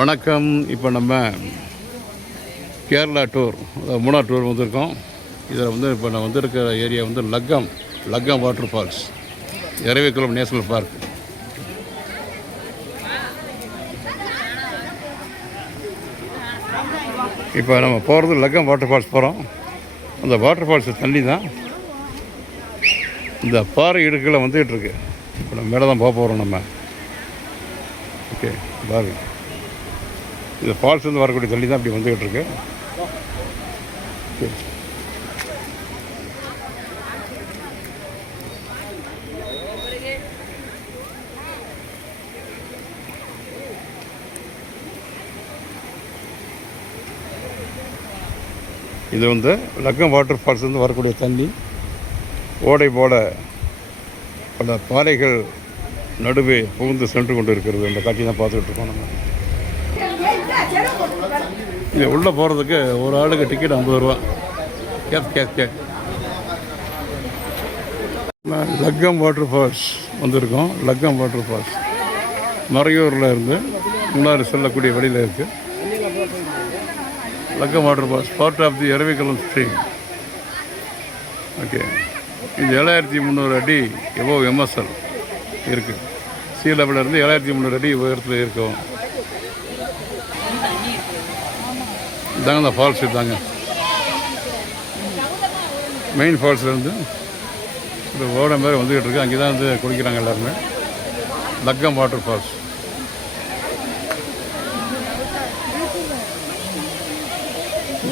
வணக்கம். இப்போ நம்ம கேரளா டூர், மூணார் டூர் வந்திருக்கோம். இதில் வந்து இப்போ நான் வந்திருக்கிற ஏரியா வந்து Lakkam waterfalls, Eravikulam national park. இப்போ நம்ம போகிறது லக்கம் வாட்டர் ஃபால்ஸ் போகிறோம். அந்த வாட்டர் ஃபால்ஸ் தண்ணி தான் இந்த பாறை இடுக்கில் வந்துகிட்டு இருக்கு. இப்போ நம்ம மேலே தான் போக போகிறோம் நம்ம. ஓகே, பாருங்க, இது ஃபால்ஸ் வந்து வரக்கூடிய தண்ணி தான் அப்படி வந்துகிட்டு இருக்கு. இது வந்து லக்கம் வாட்டர் ஃபால்ஸ் வந்து வரக்கூடிய தண்ணி ஓடை போல பல பாறைகள் நடுவே புகுந்து சென்று கொண்டு இருக்கிறது. அந்த காட்சி தான் பார்த்துக்கிட்டு இருக்கோம் நம்ம. இது உள்ளே போகிறதுக்கு ஒரு ஆளுக்கு டிக்கெட் 50 ரூபா. கேப் லக்கம் வாட்டர் ஃபால்ஸ் வந்திருக்கோம். லக்கம் வாட்டர் ஃபால்ஸ் மறையூரில் இருந்து முன்னாடி செல்லக்கூடிய வழியில் இருக்குது. Lakkam waterfalls part of the Eravikulam stream. Okay, இது 7300 அடி எபோவ் எம்எஸ்எல் இருக்குது. சி லெவலில் இருந்து 7300 அடி உயரத்தில் இருக்கும். இதாங்க அந்த ஃபால்ஸ். இதாங்க மெயின் ஃபால்ஸ்லேருந்து இந்த ஓட மாதிரி வந்துக்கிட்டு இருக்குது. அங்கே தான் வந்து குளிக்கிறாங்க எல்லாருமே. Lakkam water falls.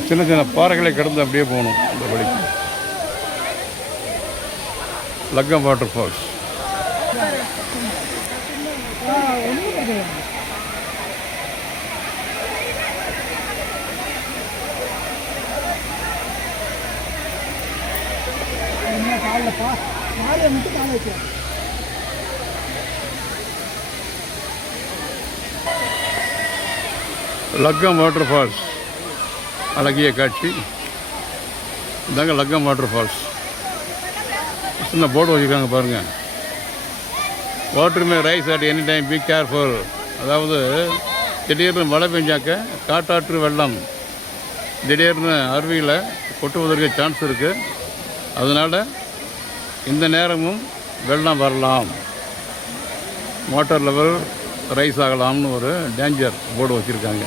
சின்ன சின்ன பாறைகளை கடந்து அப்படியே போகணும் இந்த வழிக்கு. Lakkam water falls. Lakkam water falls அழகிய காட்சி. இதாங்க லக்கம் வாட்டர் ஃபால்ஸ். சின்ன போர்டு வச்சுருக்காங்க பாருங்கள். Water May rice at any time, be careful. அதாவது திடீர்னு மழை பெஞ்சாக்க காட்டாற்று வெள்ளம் திடீர்னு அருவியில் கொட்டுவதற்கு சான்ஸ் இருக்குது. அதனால் இந்த நேரமும் வெள்ளம் வரலாம், வாட்டர் லெவல் ரைஸ் ஆகலாம்னு ஒரு டேஞ்சர் போர்டு வச்சுருக்காங்க.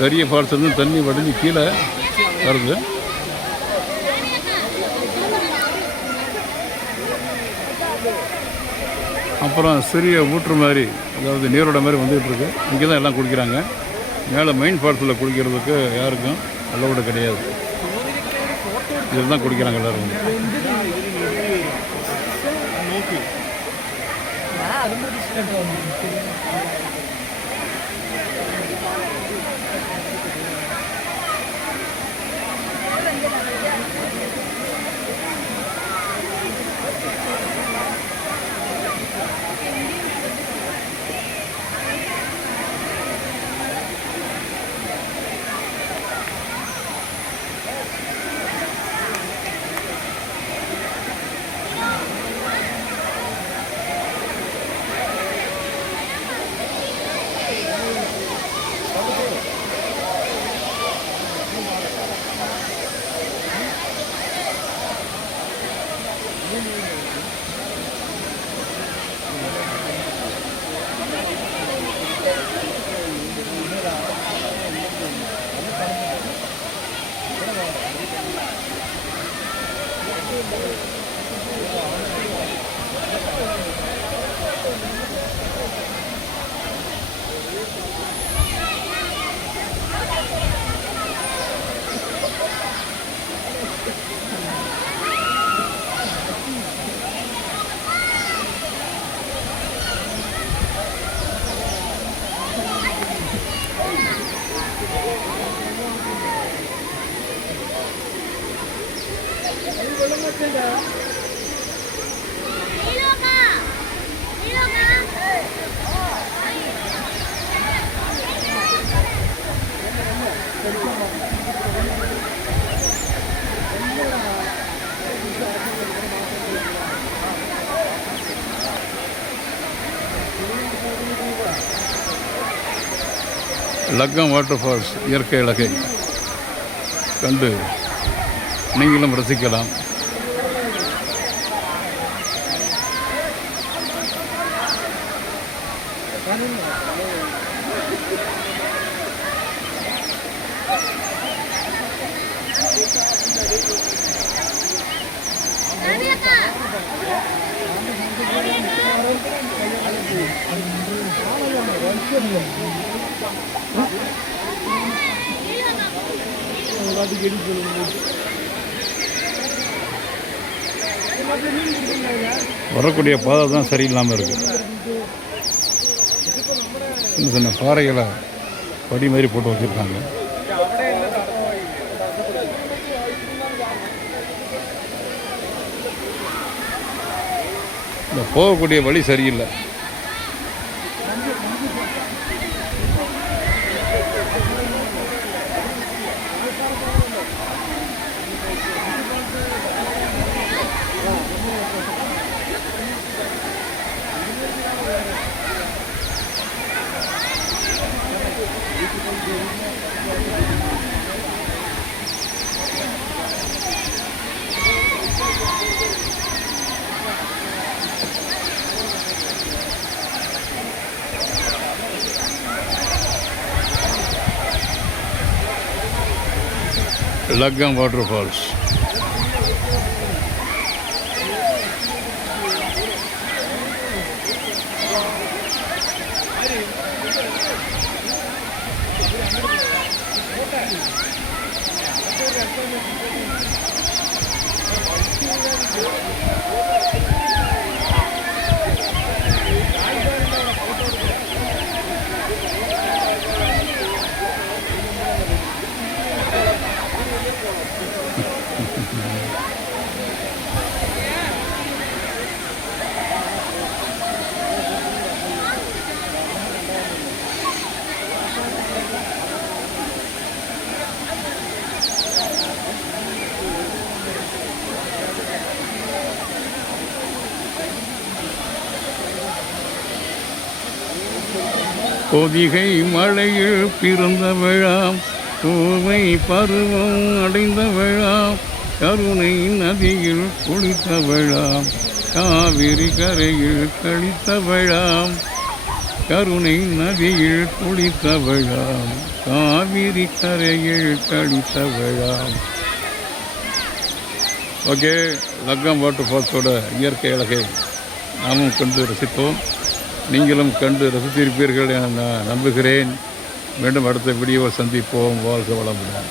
பெரிய ஃபால்ஸ் வந்து தண்ணி வடிஞ்சு கீழே வருது. அப்புறம் சிறிய ஊற்று மாதிரி, அதாவது நீரோட மாதிரி வந்துகிட்டு இருக்கு. இங்கே தான் எல்லாம் குளிக்கிறாங்க. மேலே மெயின் ஃபால்ஸில் குளிக்கிறதுக்கு யாருக்கும் அலோடு கிடையாது. இதில் தான் குளிக்கிறாங்க எல்லோரும். லக்கம் வாட்டர் ஃபால்ஸ் இயற்கை அழகை கண்டு நீங்களும் ரசிக்கலாம். வரக்கூடிய பாதை தான் சரியில்லாமல் இருக்குது. சின்ன சின்ன பாறைகளை படி மாதிரி போட்டு வச்சுருக்காங்க. இந்த போகக்கூடிய வழி சரியில்லை. Lakkam water falls. பொதிகை மழையில் பிறந்த விழாம், பூவை பருவம் அடைந்த விழாம், கருணை நதியில் குளித்த விழாம், காவிரி கரையில் கழித்த விழாம், கருணை நதியில் குளித்த விழாம், காவிரி கரையில் கழித்த விழாம். ஓகே, லக்கம் வாட்டர் ஃபால்ஸோட இயற்கை அழகை நாமும் கண்டு ரசித்தோம். நீங்களும் கண்டு ரசித்திருப்பீர்கள் என நான் நம்புகிறேன். மீண்டும் அடுத்த வீடியோவை சந்திப்போம். வாழ்க வளமுடன்.